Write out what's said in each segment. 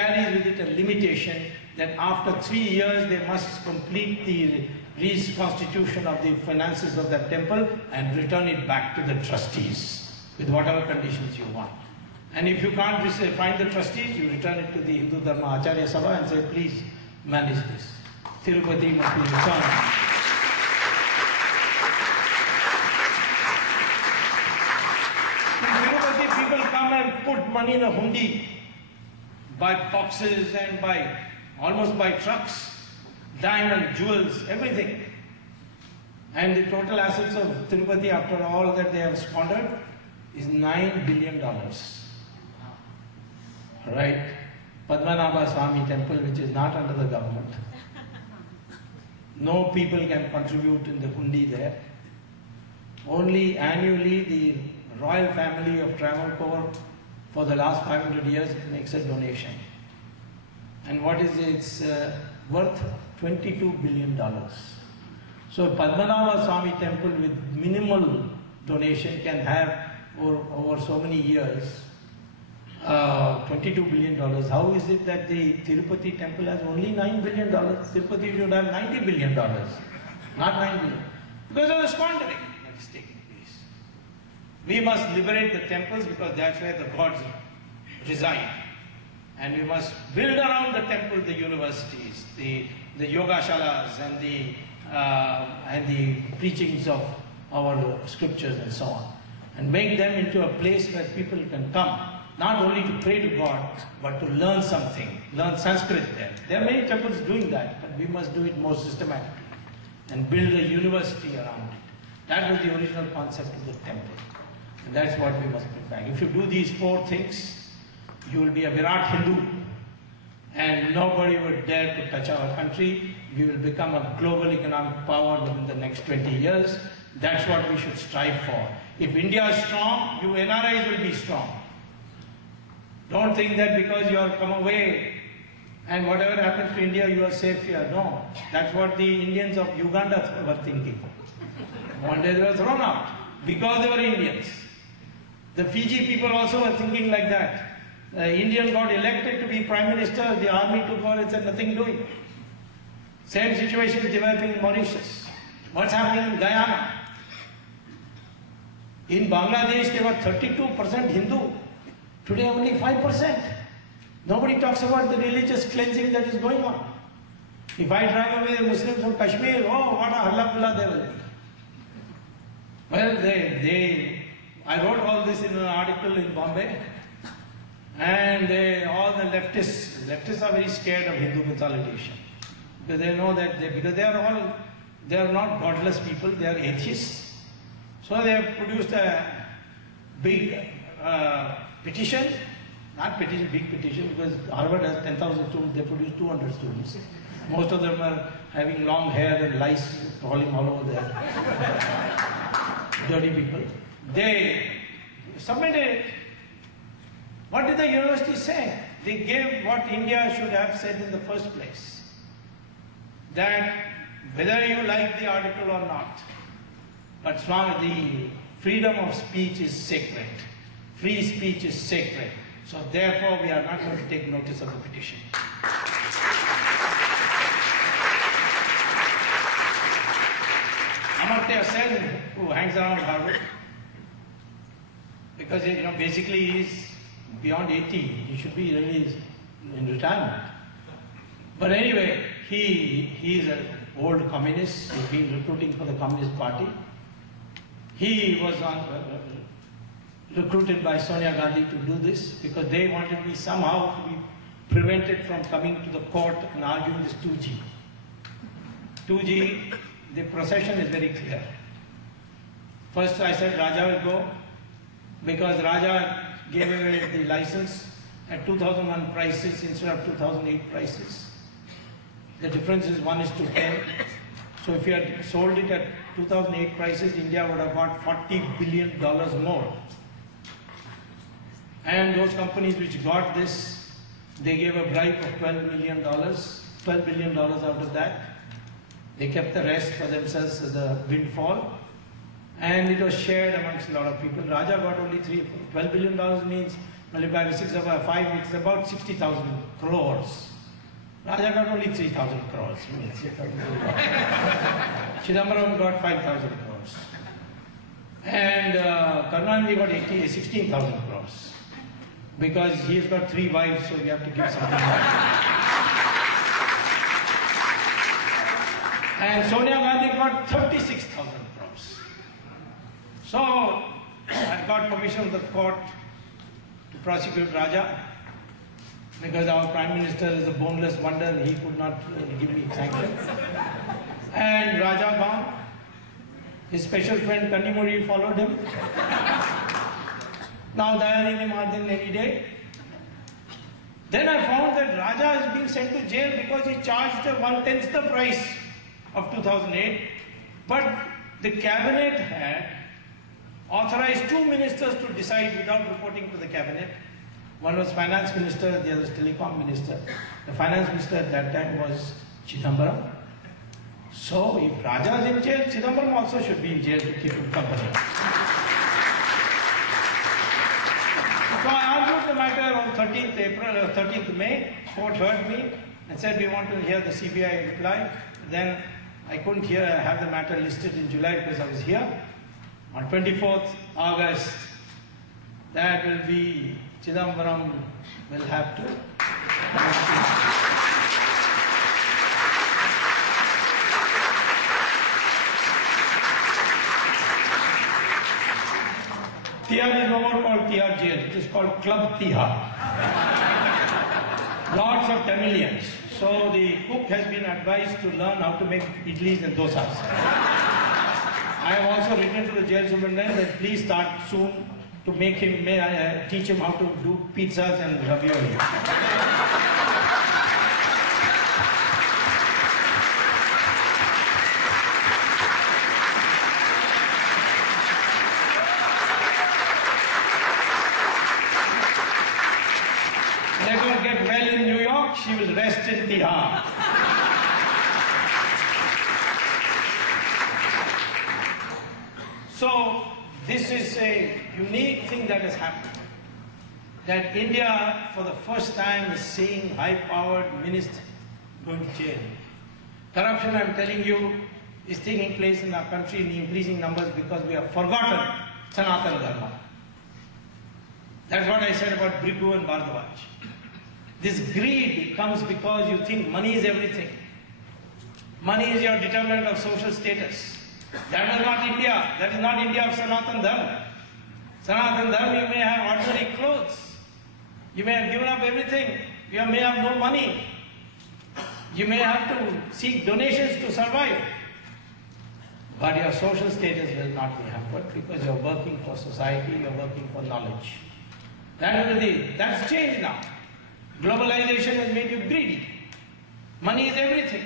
carries with it a limitation that after 3 years they must complete the reconstitution of the finances of that temple and return it back to the trustees with whatever conditions you want. And if you can't find the trustees, you return it to the Hindu Dharma Acharya Sabha and say, please manage this. Tirupati must be returned. In Tirupati, people come and put money in a hundi, buy boxes and almost by trucks, diamond, jewels, everything. And the total assets of Tirupati after all that they have squandered is $9 billion. Right? Padmanabha Swami temple, which is not under the government. No people can contribute in the hundi there. Only annually the royal family of Travancore for the last 500 years makes a donation. And what is its worth? $22 billion. So Padmanabha Swami temple with minimal donation can have over so many years $22 billion. How is it that the Tirupati temple has only $9 billion? Tirupati should have $90 billion, not $9 billion. Because of the squandering that is taking place. We must liberate the temples because that's where the gods reside. And we must build around the temple the universities, the yogashalas and the preachings of our scriptures and so on. And make them into a place where people can come, not only to pray to God, but to learn something, learn Sanskrit there. There are many temples doing that, but we must do it more systematically and build a university around it. That was the original concept of the temple. And that's what we must bring back. If you do these 4 things, you will be a Virat Hindu and nobody would dare to touch our country. We will become a global economic power within the next 20 years. That's what we should strive for. If India is strong, you NRIs will be strong. Don't think that because you have come away and whatever happens to India, you are safe here. No, that's what the Indians of Uganda were thinking. One day they were thrown out because they were Indians. The Fiji people also were thinking like that. The Indian got elected to be Prime Minister, the army took over and said nothing doing. Same situation is developing in Mauritius. What's happening in Guyana? In Bangladesh, they were 32% Hindu. Today, only 5%. Nobody talks about the religious cleansing that is going on. If I drive away the Muslims from Kashmir, oh, what a halla they will be. Well, I wrote all this in an article in Bombay, and all the leftists are very scared of Hindu consolidation. Because they know that, because they are not godless people, they are atheists. So they have produced a big petition, not petition, big petition, because Harvard has 10,000 students, they produce 200 students. Most of them are having long hair and lice crawling all over there. Dirty people. They submitted it. What did the university say? They gave what India should have said in the first place. That whether you like the article or not, but the freedom of speech is sacred. Free speech is sacred. So therefore we are not going to take notice of the petition. Amartya Sen, who hangs around Harvard, because basically he's beyond 80, he should be really in retirement. But anyway, he is an old communist, he's been recruiting for the Communist Party. He was recruited by Sonia Gandhi to do this because they wanted me somehow to be prevented from coming to the court and arguing this 2G. 2G, the procession is very clear. First I said Raja will go because Raja gave away the license at 2001 prices instead of 2008 prices. The difference is 1:10. So if you had sold it at 2008 prices, India would have got $40 billion more. And those companies which got this, they gave a bribe of $12 billion out of that. They kept the rest for themselves as a windfall. And it was shared amongst a lot of people. Raja got only $12 billion means multiply by 6 over 5, it's about 60,000 crores. Raja got only 3,000 crores. Chidambaram got 5,000 crores. And Karunanidhi got 16,000 crores. Because he's got 3 wives, so we have to give something back. And Sonia Gandhi got 36,000 crores. So I got permission of the court to prosecute Raja, because our Prime Minister is a boneless wonder and he could not give me sanction. And Raja gone. His special friend Kanimuri followed him. Now Dayanidhi Mahajan any day. Then I found that Raja is being sent to jail because he charged 1/10 the price of 2008. But the cabinet had authorized 2 ministers to decide without reporting to the cabinet. One was finance minister, the other was telecom minister. The finance minister at that time was Chidambaram. So if Raja is in jail, Chidambaram also should be in jail to keep him company. So I argued the matter on 13th May. Court heard me and said we want to hear the CBI reply. Then I couldn't have the matter listed in July because I was here. On 24th August, that will be Chidambaram will have to. Tihar is no more called Tihar jail, it is called Club Tihar. Lots of Tamilians. So the cook has been advised to learn how to make idlis and dosas. I have also written to the jail superintendent that please start soon to make him, teach him how to do pizzas and ravioli. Let her get well in New York, she will rest in Tihar. So, this is a unique thing that has happened. That India, for the first time, is seeing high-powered ministers going to jail. Corruption, I'm telling you, is taking place in our country in increasing numbers because we have forgotten Sanatana Dharma. That's what I said about Bhrigu and Bhardwaj. This greed comes because you think money is everything. Money is your determinant of social status. That is not India. That is not India of Sanatana Dharma. Sanatana Dharma, you may have ordinary clothes. You may have given up everything. You may have no money. You may have to seek donations to survive. But your social status will not be hampered because you are working for society, you are working for knowledge. That's changed now. Globalization has made you greedy. Money is everything.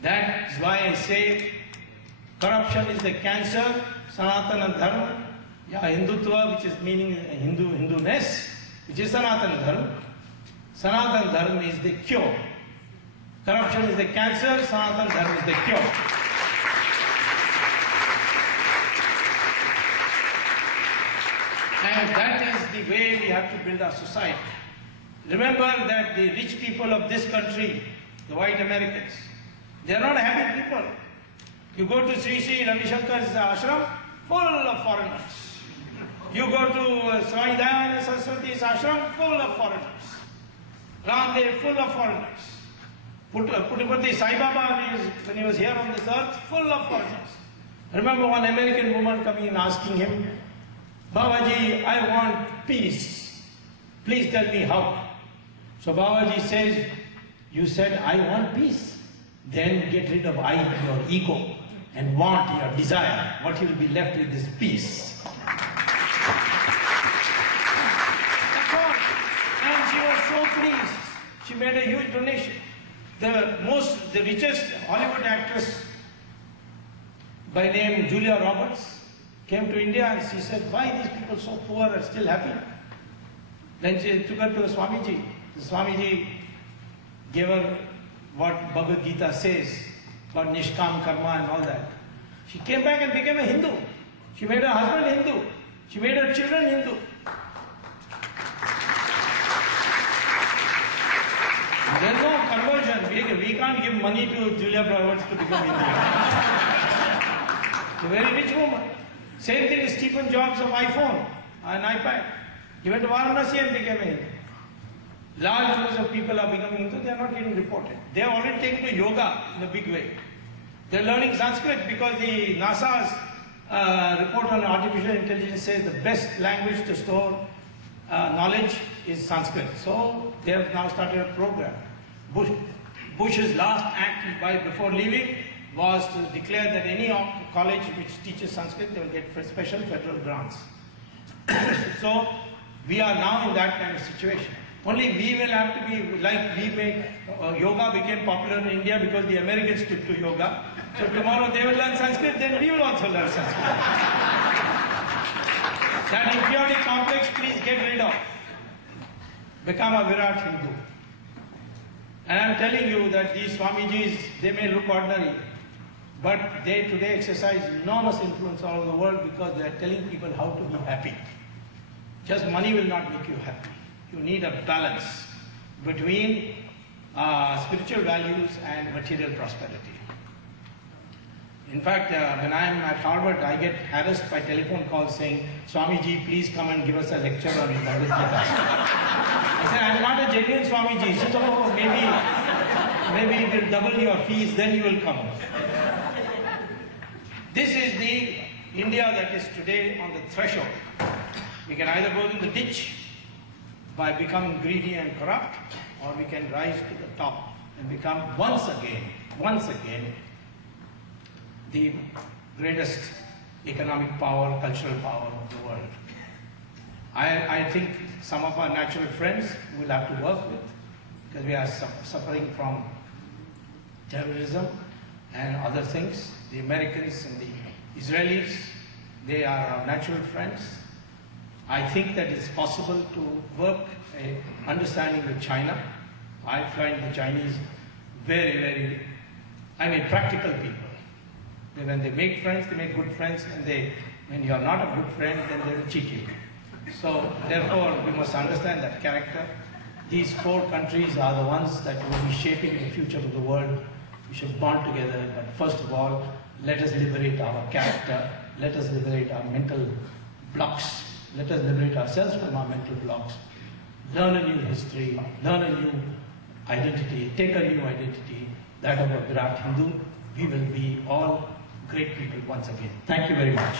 That's why I say corruption is the cancer, Sanatana Dharma, Hindutva, which is meaning Hinduness, which is Sanatana Dharma. Sanatana Dharma is the cure. Corruption is the cancer, Sanatana Dharma is the cure. And that is the way we have to build our society. Remember that the rich people of this country, the white Americans, they are not happy people. You go to Sri Sri Ravi Shankar's ashram, full of foreigners. You go to Swami Dayananda Saraswati's ashram, full of foreigners. Ramdev, full of foreigners. Puttaparthi Sai Baba, when he was here on this earth, full of foreigners. I remember one American woman coming and asking him, Babaji, I want peace. Please tell me how. So Babaji says, you said, I want peace. Then get rid of I, your ego, and want, your desire. What you will be left with is peace. And she was so pleased. She made a huge donation. The richest Hollywood actress by name Julia Roberts came to India and she said, why these people so poor are still happy? Then she took her to the Swamiji. The Swamiji gave her what Bhagavad Gita says about Nishkam Karma and all that. She came back and became a Hindu. She made her husband Hindu. She made her children Hindu. There's no conversion. We can't give money to Julia Roberts to become Indian. A very rich woman. Same thing is Stephen Jobs of iPhone and iPad. He went to Varanasi and became a Hindu. Large numbers of people are becoming Hindu, they are not getting reported. They are already taken to yoga in a big way. They are learning Sanskrit because the NASA's report on artificial intelligence says the best language to store knowledge is Sanskrit. So they have now started a program. Bush's last act before leaving was to declare that any college which teaches Sanskrit, they will get special federal grants. So we are now in that kind of situation. Only we will have to be like we made, yoga became popular in India because the Americans took to yoga. So tomorrow they will learn Sanskrit, then we will also learn Sanskrit. That inferiority complex, please get rid of. Become a Virat Hindu. And I am telling you that these Swamijis, they may look ordinary, but they today exercise enormous influence all over the world because they are telling people how to be happy. Just money will not make you happy. You need a balance between spiritual values and material prosperity. In fact, when I am at Harvard, I get harassed by telephone calls saying, Swamiji, please come and give us a lecture on Bhagavad Gita. I said, I am not a genuine Swamiji. He said, oh, maybe we'll double your fees, then you will come. This is the India that is today on the threshold. We can either go in the ditch by becoming greedy and corrupt, or we can rise to the top and become once again, the greatest economic power, cultural power of the world. I think some of our natural friends will have to work with, because we are suffering from terrorism and other things. The Americans and the Israelis, they are our natural friends. I think that it's possible to work an understanding with China. I find the Chinese very, practical people. When they make friends, they make good friends, and when you are not a good friend, then they will cheat you. So therefore, we must understand that character. These 4 countries are the ones that will be shaping the future of the world. We should bond together, but first of all, let us liberate our character. Let us liberate our mental blocks. Let us liberate ourselves from our mental blocks. Learn a new history, learn a new identity, take a new identity, that of a Virat Hindu. We will be all great people once again. Thank you very much.